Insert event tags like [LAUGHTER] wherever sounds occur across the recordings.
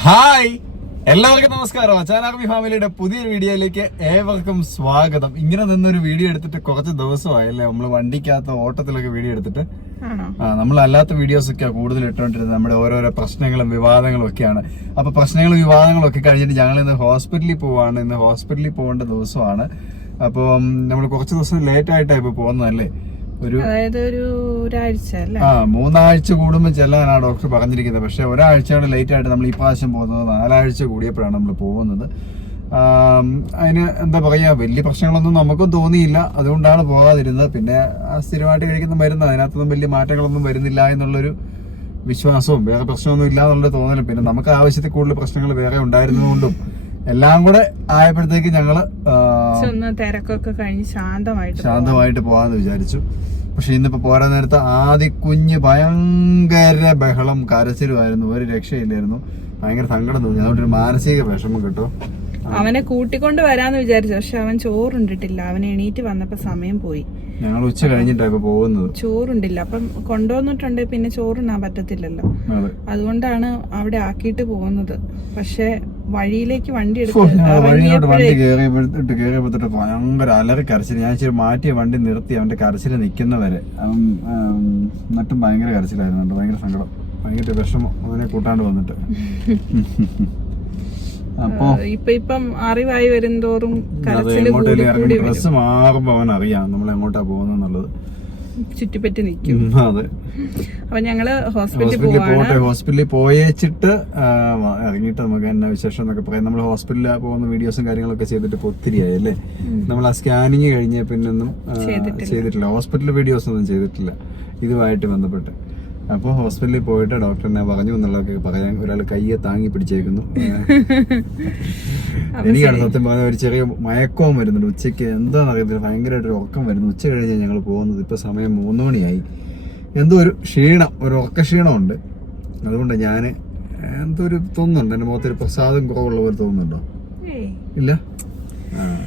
Hi. എല്ലാവർക്കും നമസ്കാരം. അച്ചാനാർമി ഫാമിലിയുടെ പുതിയൊരു വീഡിയോയിലേക്ക് ഏവർക്കും സ്വാഗതം. ഇങ്ങനെ നിന്നൊരു വീഡിയോ എടുത്തിട്ട് കുറച്ച് ദിവസമായല്ലേ? നമ്മൾ വണ്ടിക്കകത്ത് ഓട്ടത്തിലൊക്കെ വീഡിയോ എടുത്തിട്ട്. ആ, നമ്മൾ അല്ലാത്ത വീഡിയോസ് ഒക്കെ കൂടുതൽ ഇട്ടുകൊണ്ടിരുന്നത് നമ്മുടെ ഓരോരോ പ്രശ്നങ്ങളും വിവാദങ്ങളും ഒക്കെയാണ്. അപ്പൊ പ്രശ്നങ്ങളും വിവാദങ്ങളും ഒക്കെ കഴിഞ്ഞിട്ട് ഞങ്ങൾ ഇന്ന് ഹോസ്പിറ്റലിൽ പോവാണ്. ഇന്ന് ഹോസ്പിറ്റലിൽ പോകേണ്ട ദിവസമാണ്. അപ്പോൾ നമ്മൾ കുറച്ച് ദിവസം ലേറ്റ് ആയിട്ടാണ് ഇപ്പൊ പോകുന്നതല്ലേ ഒരു അതായത് ഒരു ഒരാഴ്ച ആ മൂന്നാഴ്ച കൂടുമ്പോൾ ചെല്ലാനാണ് ഡോക്ടർ പറഞ്ഞിരിക്കുന്നത്. പക്ഷെ ഒരാഴ്ചയുടെ ലേറ്റ് ആയിട്ട് നമ്മൾ ഈ പ്രാവശ്യം പോകുന്നത് നാലാഴ്ച കൂടിയപ്പോഴാണ് നമ്മൾ പോകുന്നത്. അതിന് എന്താ പറയാ വലിയ പ്രശ്നങ്ങളൊന്നും നമുക്കും തോന്നിയില്ല. അതുകൊണ്ടാണ് പോകാതിരുന്നത്. പിന്നെ സ്ഥിരമായിട്ട് കഴിക്കുന്ന മരുന്ന് അതിനകത്തൊന്നും വലിയ മാറ്റങ്ങളൊന്നും വരുന്നില്ല എന്നുള്ളൊരു വിശ്വാസവും വേറെ പ്രശ്നമൊന്നും ഇല്ല എന്നുള്ളൊരു തോന്നലും. പിന്നെ നമുക്ക് ആവശ്യത്തിൽ കൂടുതൽ പ്രശ്നങ്ങൾ വേറെ ഉണ്ടായിരുന്നതുകൊണ്ടും എല്ലാം കൂടെ ആയപ്പോഴത്തേക്ക് ഞങ്ങൾ തിരക്കൊക്കെ കഴിഞ്ഞ് ശാന്തമായിട്ട് ശാന്തമായിട്ട് പോവാന്ന് വിചാരിച്ചു. പക്ഷെ ഇന്നിപ്പോ പോരാൻ നേരത്തെ ആദ്യ കുഞ്ഞ് ഭയങ്കര ബഹളം കരച്ചിലുമായിരുന്നു. ഒരു രക്ഷയില്ലായിരുന്നു. ഭയങ്കര സങ്കടം തോന്നി. അതുകൊണ്ട് ഒരു മാനസിക വിഷമം കിട്ടും. അവനെ കൂട്ടിക്കൊണ്ട് വരാന്ന് വിചാരിച്ചു. പക്ഷെ അവൻ ചോറുണ്ടിട്ടില്ല. അവൻ എണീറ്റ് വന്നപ്പോ സമയം പോയി. ഞങ്ങൾ ഉച്ച കഴിഞ്ഞിട്ടാണ് ഇപ്പൊ പോകുന്നത്. ചോറുണ്ടില്ല. അപ്പം കൊണ്ടുവന്നിട്ടുണ്ട് പിന്നെ ചോറുണ്ണാൻ പറ്റത്തില്ലല്ലോ. അതുകൊണ്ടാണ് അവിടെ ആക്കിയിട്ട് പോകുന്നത്. പക്ഷെ വഴിയിലേക്ക് വണ്ടി വഴിയിലോട്ട് വണ്ടി കയറിയപ്പോഴത്തിട്ട് കയറിയപ്പോഴത്തിട്ട് ഭയങ്കര അലറി കരച്ചിൽ ഞാൻ ഇച്ചിരി മാറ്റിയ വണ്ടി നിർത്തി അവന്റെ കരച്ചിൽ നിൽക്കുന്നവരെ. എന്നിട്ടും ഭയങ്കര കരച്ചിലായിരുന്നു. ഭയങ്കര സങ്കടം. ഭയങ്കര വിഷമം അവനെ കൂട്ടാണ്ട് വന്നിട്ട്. [LAUGHS] ഇപ്പൊ ഇപ്പം അറിവായി വരുംതോറും ഇറങ്ങി ഡ്രസ്സ് മാറുമ്പോ അവൻ അറിയാം നമ്മൾ എങ്ങോട്ടാ പോകുന്നത് ചുറ്റിപ്പറ്റി നിൽക്കും അതെ. അപ്പൊ ഞങ്ങൾ ഹോസ്പിറ്റലിൽ പോകട്ടെ ഹോസ്പിറ്റലിൽ പോയേച്ചിട്ട് ഇറങ്ങിയിട്ട് നമുക്ക് എന്നാ വിശേഷം എന്നൊക്കെ പറയാം. നമ്മൾ ഹോസ്പിറ്റലിൽ പോകുന്ന വീഡിയോസും കാര്യങ്ങളൊക്കെ ചെയ്തിട്ട് ഇപ്പൊ ഒത്തിരിയായി അല്ലേ? നമ്മൾ ആ സ്കാനിങ് കഴിഞ്ഞ പിന്നൊന്നും ചെയ്തിട്ടില്ല. ചെയ്തിട്ടില്ല. ഹോസ്പിറ്റൽ വീഡിയോസ് ഒന്നും ചെയ്തിട്ടില്ല. ഇതുമായിട്ട് ബന്ധപ്പെട്ട്. അപ്പോൾ ഹോസ്പിറ്റലിൽ പോയിട്ട് ഡോക്ടറിനെ പറഞ്ഞു എന്നുള്ളതൊക്കെ പറയാൻ ഒരാൾ കയ്യെ താങ്ങി പിടിച്ചേക്കുന്നു. [LAUGHS] എനിക്കാണ് സത്യം പറഞ്ഞ ഒരു ചെറിയ മയക്കവും വരുന്നുണ്ട്. ഉച്ചയ്ക്ക് എന്താണെന്ന് അറിയത്തില്ല ഭയങ്കരമായിട്ട് ഒരു ഉറക്കം വരുന്നു. ഉച്ച കഴിഞ്ഞ് ഞങ്ങൾ പോകുന്നത് ഇപ്പൊ സമയം മൂന്ന് മണിയായി. എന്തോ ഒരു ക്ഷീണം ഒരു ഉറക്ക ക്ഷീണമുണ്ട്. അതുകൊണ്ട് ഞാൻ എന്തോ ഒരു തോന്നുന്നുണ്ട്. എന്റെ മുഖത്തൊരു പ്രസാദം കുറവുള്ള പോലെ തോന്നുന്നുണ്ടോ? ഇല്ല? ആ.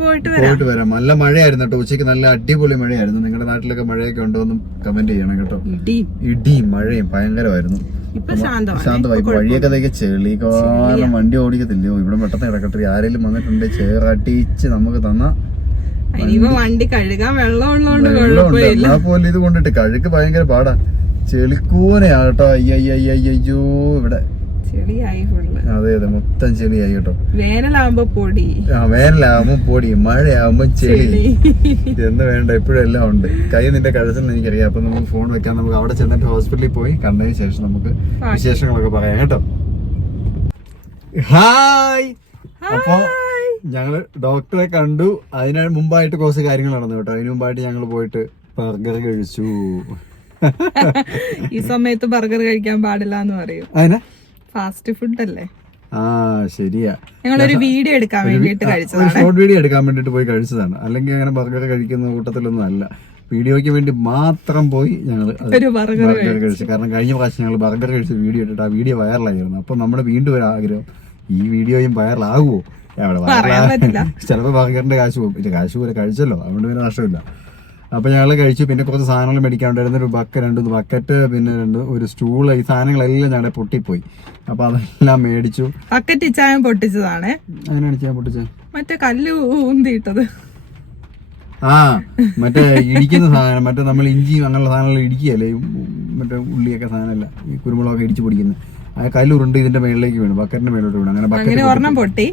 പോയിട്ട് വരാം. നല്ല മഴയായിരുന്നു കേട്ടോ. ഉച്ചയ്ക്ക് നല്ല അടിപൊളി മഴയായിരുന്നു. നിങ്ങളുടെ നാട്ടിലൊക്കെ മഴയൊക്കെ ഉണ്ടോ എന്നും കമന്റ് ചെയ്യണം കേട്ടോ. ഇടിയും മഴയും ഭയങ്കരമായിരുന്നു. ശാന്തമായി വഴിയൊക്കെ തേക്ക് ചെളി കാരണം വണ്ടി ഓടിക്കത്തില്ലയോ ഇവിടെ പെട്ടെന്ന് കിടക്കട്ടെ ആരെങ്കിലും വന്നിട്ടുണ്ട് ചേറട്ടിച്ച് നമുക്ക് തന്ന വണ്ടി. കഴുകാൻ വെള്ളം ഉള്ളതുകൊണ്ട് വെള്ളമുണ്ട് പോലും ഇത് കൊണ്ടിട്ട് കഴുക്ക് ഭയങ്കര പാടാ. ചെളിക്കൂനെയാട്ടോ അയ്യോ ഇവിടെ ചെളിയായി ഫുള്ള് അതെ അതെ മൊത്തം ചെളിയായി കേട്ടോ. വേനലാകുമ്പോ പൊടി. ആ വേനലാകുമ്പോ പൊടി മഴയാകുമ്പോ ചെളി. എന്ന് വേണ്ട എപ്പോഴും എല്ലാം ഉണ്ട്. കൈ നിന്റെ കഴിച്ചെന്ന് എനിക്കറിയാം. അപ്പൊ നമുക്ക് ഫോൺ വെക്കാൻ നമുക്ക് അവിടെ ചെന്നിട്ട് ഹോസ്പിറ്റലിൽ പോയി കണ്ടതിന് ശേഷം നമുക്ക് വിശേഷങ്ങളൊക്കെ പറയാം കേട്ടോ. ഹായ് അപ്പൊ ഞങ്ങൾ ഡോക്ടറെ കണ്ടു. അതിന് മുമ്പായിട്ട് കുറച്ച് കാര്യങ്ങൾ നടന്നു കേട്ടോ. അതിന് മുമ്പായിട്ട് ഞങ്ങൾ പോയിട്ട് ബർഗർ കഴിച്ചു. [LAUGHS] ഈ സമയത്ത് ബർഗർ കഴിക്കാൻ പാടില്ല എന്ന് പറയും. അതിനെ ഫാസ്റ്റ് ഫുഡ് അല്ലേ? ആ ശരിയാ. ഞങ്ങളൊരു വീഡിയോ എടുക്കാൻ വേണ്ടിയിട്ട് കഴിച്ചതാണ്. ഷോർട്ട് വീഡിയോ എടുക്കാൻ വേണ്ടിട്ട് പോയി കഴിച്ചതാണ്. അല്ലെങ്കിൽ അങ്ങനെ ബർഗർ കഴിക്കുന്ന കൂട്ടത്തിലൊന്നും അല്ല. വീഡിയോയ്ക്ക് വേണ്ടി മാത്രം പോയി ഞങ്ങൾ ബർഗർ കഴിച്ചു. കാരണം കഴിഞ്ഞ പ്രാവശ്യം ഞങ്ങൾ ബർഗർ കഴിച്ച് വീഡിയോ ഇട്ടിട്ട് ആ വീഡിയോ വൈറലായിരുന്നു. അപ്പൊ നമ്മുടെ വീണ്ടും ഒരു ആഗ്രഹം ഈ വീഡിയോയും വൈറലാകുമോ പറയാൻ പറ്റില്ല. ചിലപ്പോൾ ബർഗറിന്റെ കാശ് പോകും. പിന്നെ കാശ് പോലെ കഴിച്ചല്ലോ. അതുകൊണ്ട് പിന്നെ നഷ്ടമില്ല. അപ്പൊ ഞങ്ങൾ കഴിച്ചു. പിന്നെ കുറച്ച് സാധനങ്ങൾ മേടിക്കാണ്ടായിരുന്നു ഒരു ബക്ക രണ്ട് ബക്കറ്റ് പിന്നെ രണ്ട് ഒരു സ്റ്റൂൾ ഈ സാധനങ്ങളെല്ലാം ഞങ്ങളുടെ പൊട്ടിപ്പോയി. അപ്പൊ അതെല്ലാം മേടിച്ചു. ബക്കറ്റ് ഇച്ചായം പൊട്ടിച്ചതാണ്? അങ്ങനെയാണ് ചായ പൊട്ടിച്ചത് മറ്റേ കല്ല് ഊന്തിയിട്ടത്. ആ മറ്റേ ഇടിക്കുന്ന സാധനം മറ്റേ നമ്മൾ ഇഞ്ചി അങ്ങനെയുള്ള സാധനങ്ങൾ ഇടിക്കുകയല്ലേ? മറ്റേ ഉള്ളിയൊക്കെ സാധനമല്ല ഈ കുരുമുളകൊക്കെ ഇടിച്ചു പിടിക്കുന്നത് കല്ലുരുണ്ട് ഇതിന്റെ മേളിലേക്ക് വീണു ബക്കറ്റിന്റെ മേലോട്ട് വീണു. അങ്ങനെ അങ്ങനെ ഒരെണ്ണം പൊട്ടി.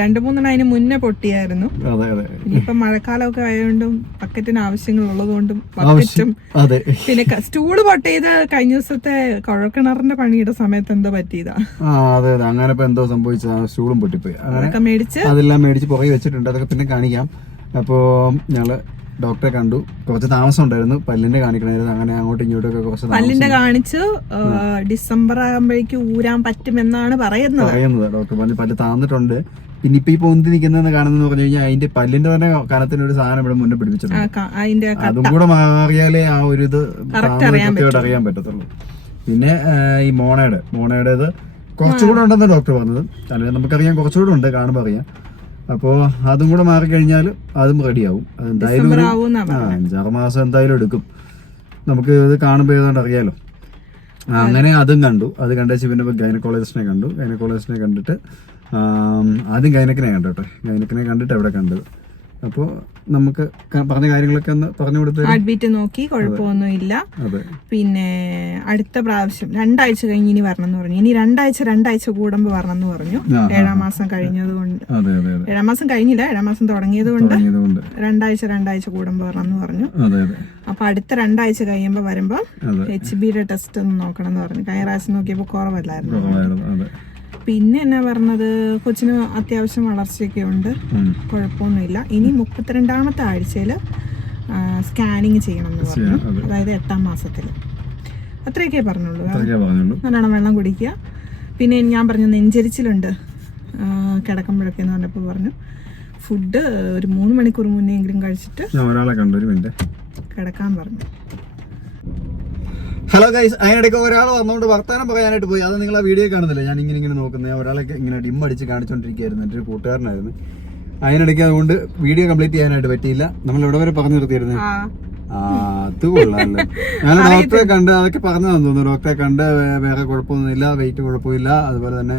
രണ്ടു മൂന്നെണ്ണം അതിന് മുന്നേ പൊട്ടിയായിരുന്നു. അതെ അതെ. ഇനിയിപ്പം മഴക്കാലമൊക്കെ ആയതുകൊണ്ടും ബക്കറ്റിന് ആവശ്യങ്ങൾ ഉള്ളതുകൊണ്ടും ബക്കറ്റും അതെ. പിന്നെ സ്റ്റൂൾ പൊട്ടിയത് കഴിഞ്ഞ ദിവസത്തെ കുഴക്കിണറിന്റെ പണിയുടെ സമയത്ത് എന്തോ പറ്റിയതാ. അതെ അതെ. അങ്ങനെ ഇപ്പൊ എന്തോ സംഭവിച്ച സ്റ്റൂളും പൊട്ടിപ്പോയി. അതൊക്കെ മേടിച്ച് അതെല്ലാം മേടിച്ച് പുറകെ വെച്ചിട്ടുണ്ട്. അതൊക്കെ പിന്നെ കാണിക്കാം. അപ്പോ ഞങ്ങൾ ഡോക്ടറെ കണ്ടു. കുറച്ച് താമസം ഉണ്ടായിരുന്നു പല്ലിന്റെ കാണിക്കണായിരുന്നു അങ്ങനെ അങ്ങോട്ടും ഇങ്ങോട്ടും ഒക്കെ കുറച്ച് പല്ലിന്റെ കാണിച്ചു ഡിസംബർ ആകുമ്പോഴേക്ക് ഊരാൻ പറ്റുമെന്നാണ് പറയുന്നത്. പറയുന്നത് ഡോക്ടർ പല്ല് പല്ല് താന്നിട്ടുണ്ട്. പിന്നെ ഇപ്പൊ ഈ പൊന്തി നിൽക്കുന്നതെന്ന് കാണുന്നത് പറഞ്ഞു കഴിഞ്ഞാൽ അതിന്റെ പല്ലിന്റെ തന്നെ കനത്തിന് ഒരു സാധനം ഇവിടെ മുന്നേ പിടിപ്പിച്ചിട്ടുണ്ട്. അതും കൂടെ മാറിയാലേ ആ ഒരു ഇത് കറക്റ്റ് അറിയാൻ കൃത്യമായിട്ട് അറിയാൻ പറ്റത്തുള്ളൂ. പിന്നെ ഈ മോണയുടെ മോണയുടേത് കുറച്ചുകൂടെ ഉണ്ടെന്ന് ഡോക്ടർ പറഞ്ഞത്. അല്ലെങ്കിൽ നമുക്കറിയാം കുറച്ചുകൂടെ ഉണ്ട് കാണുമ്പോൾ അറിയാം. അപ്പോൾ അതും കൂടെ മാറിക്കഴിഞ്ഞാൽ അതും റെഡിയാവും. എന്തായാലും ഒരു ആ അഞ്ചാറ് മാസം എന്തായാലും എടുക്കും. നമുക്ക് ഇത് കാണുമ്പോൾ ഏതാണ്ട് അറിയാലോ. അങ്ങനെ അതും കണ്ടു. അത് കണ്ടേച്ച് പിന്നെ ഗൈനക്കോളജിസ്റ്റിനെ കണ്ടു. ഗൈനക്കോളജിസ്റ്റിനെ കണ്ടിട്ട് ആദ്യം ഗൈനക്കിനെ കണ്ടു കേട്ടോ. ഗൈനക്കിനെ കണ്ടിട്ട് എവിടെ കണ്ടത്? അപ്പോൾ നമുക്ക് പറഞ്ഞ കാര്യങ്ങളൊക്കെ ഒന്ന് പറഞ്ഞു കൊടുത്തു അഡ്മിറ്റ് നോക്കി കുഴപ്പമൊന്നുമില്ല. പിന്നെ അടുത്ത പ്രാവശ്യം രണ്ടാഴ്ച കഴിഞ്ഞ് ഇനി വരണം എന്ന് പറഞ്ഞു. ഇനി രണ്ടാഴ്ച രണ്ടാഴ്ച കൂടുമ്പോൾ വരണം എന്ന് പറഞ്ഞു. ഏഴാം മാസം കഴിഞ്ഞത് കൊണ്ട് ഏഴാം മാസം കഴിഞ്ഞില്ല ഏഴാം മാസം തുടങ്ങിയത് കൊണ്ട് രണ്ടാഴ്ച രണ്ടാഴ്ച കൂടുമ്പോൾ വരണം എന്ന് പറഞ്ഞു. അപ്പൊ അടുത്ത രണ്ടാഴ്ച കഴിയുമ്പോൾ വരുമ്പോൾ എച്ച് ബിയുടെ ടെസ്റ്റ് ഒന്ന് നോക്കണം എന്ന് പറഞ്ഞു. കഴിഞ്ഞ പ്രാവശ്യം നോക്കിയപ്പോൾ കുറവല്ലായിരുന്നു പിന്നെ എന്നാ പറഞ്ഞത്? കൊച്ചിന് അത്യാവശ്യം വളർച്ചയൊക്കെ ഉണ്ട്. കുഴപ്പമൊന്നുമില്ല. ഇനി മുപ്പത്തിരണ്ടാമത്തെ ആഴ്ചയിൽ സ്കാനിങ് ചെയ്യണം എന്ന് പറഞ്ഞു. അതായത് എട്ടാം മാസത്തിൽ അത്രയൊക്കെ പറഞ്ഞുള്ളൂ. നല്ലോണം വെള്ളം കുടിക്കുക. പിന്നെ ഞാൻ പറഞ്ഞു നെഞ്ചരിച്ചിലുണ്ട്. കിടക്കുമ്പോഴൊക്കെ എന്ന് പറഞ്ഞപ്പോൾ പറഞ്ഞു. ഫുഡ് ഒരു മൂന്ന് മണിക്കൂർ മുന്നേ എങ്കിലും കഴിച്ചിട്ട് ഞാൻ ഒരാളെ കണ്ടു ഒരു മിനിറ്റ്. കിടക്കാൻ പറഞ്ഞു. ഹലോ ഗൈസ് അതിനിടയ്ക്ക് ഒരാൾ വന്നുകൊണ്ട് വർത്താനം പറയാനായിട്ട് പോയി. അത് നിങ്ങൾ ആ വീഡിയോ കാണുന്നില്ല? ഞാൻ ഇങ്ങനെ ഇങ്ങനെ നോക്കുന്നത് ഒരാളൊക്കെ ഒരാളെ ഇങ്ങനെ ഡിം അടിച്ച് കാണിച്ചുകൊണ്ടിരിക്കുകയായിരുന്നു എന്റെ ഒരു കൂട്ടുകാരനായിരുന്നു. അതിനിടയ്ക്ക് അതുകൊണ്ട് വീഡിയോ കംപ്ലീറ്റ് ചെയ്യാനായിട്ട് പറ്റിയില്ല. നമ്മൾ എവിടെ വരെ പറഞ്ഞു നിർത്തിയിരുന്നു? അത് കൊള്ളാമല്ലോ ഞാൻ [LAUGHS] ഡോക്ടറെ കണ്ട് അതൊക്കെ പറഞ്ഞതാന്ന് തോന്നുന്നു. ഡോക്ടറെ കണ്ട് വേറെ കുഴപ്പമൊന്നുമില്ല വെയിറ്റ് കുഴപ്പമില്ല. അതുപോലെ തന്നെ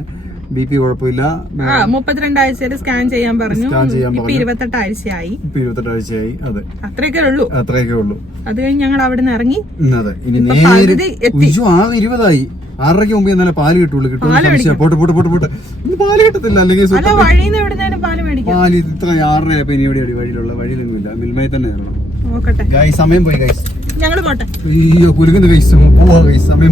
ബി പി കുഴപ്പമില്ല. ആ മുപ്പത്തിരണ്ട് ആഴ്ചയിൽ സ്കാൻ ചെയ്യാൻ പറഞ്ഞു. സ്കാൻ ചെയ്യാൻ ഇപ്പൊ ഇരുപത്തെട്ട് ആഴ്ചയായി ഇപ്പൊ ഇരുപത്തെട്ട് ആഴ്ചയായി അതെ. അത്രയൊക്കെ ഉള്ളൂ അത്രയൊക്കെ ഉള്ളൂ. അത് കഴിഞ്ഞ് ഞങ്ങൾ അവിടെ നിന്ന് ഇറങ്ങി. ഉം, അതെ. ഇനി ഇപ്പൊ നേരെ പകുതി എത്തി. ഉയ്യോ, ആ ഇരുപതായി. ആറരയ്ക്ക് മുമ്പ് ഇന്നലെ പാൽ കിട്ടുള്ളൂ. കിട്ടുള്ളൂ സംശയം. പോട്ട് പോട്ട് പോട്ട് പോട്ട്. ഇന്ന് പാൽ കിട്ടത്തില്ല. അല്ലെങ്കിൽ അല്ല വഴിന്ന് എവിടുന്നേലും പാൽ മേടിക്കാം. പാൽ ഇത് ഇത്ര ആറരയപ്പോ ഇനി എവിടെ വഴിയിലുള്ള? വഴിയിലൊന്നുമില്ല മിൽമയിൽ തന്നെ കയറണം. നോക്കട്ടെ. ഗൈസ് സമയം പോയി ഗൈസ്. ഞങ്ങൾ പോട്ടെ. അയ്യോ കുലുങ്ങുന്ന ഗൈസ്. പോവാ ഗൈസ്. സമയം പോയി.